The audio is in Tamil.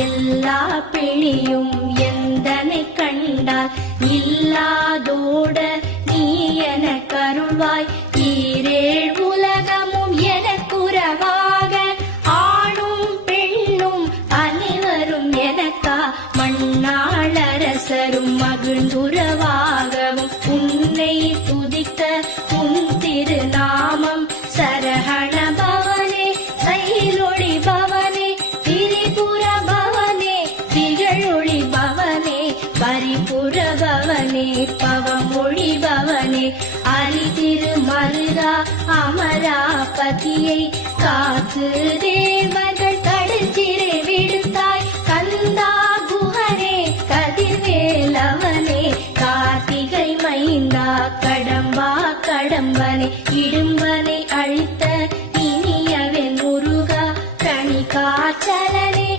எல்லா பிழியும் எந்தனை கண்டால் இல்லாதோட நீ என கருள்வாய். ஈரேழ் உலகமும் எனக்குறவாக ஆணும் பெண்ணும் அனைவரும் எனக்கா. மண்ணாளரசரும் மகிழ்ந்துறவாகவும். போற்றபவனே பவம் ஒழிபவனே அரி திரு மருதா அமரா பதியை காத்து தேவர்கள் கடுச்சிறை விடுத்தாய். கந்தா குஹனே கதிர்வேலவனே கார்த்திகை மைந்தா கடம்பா கடம்பனை இடும்பனை அழித்த இனியவன் முருகா கணி காற்றலனே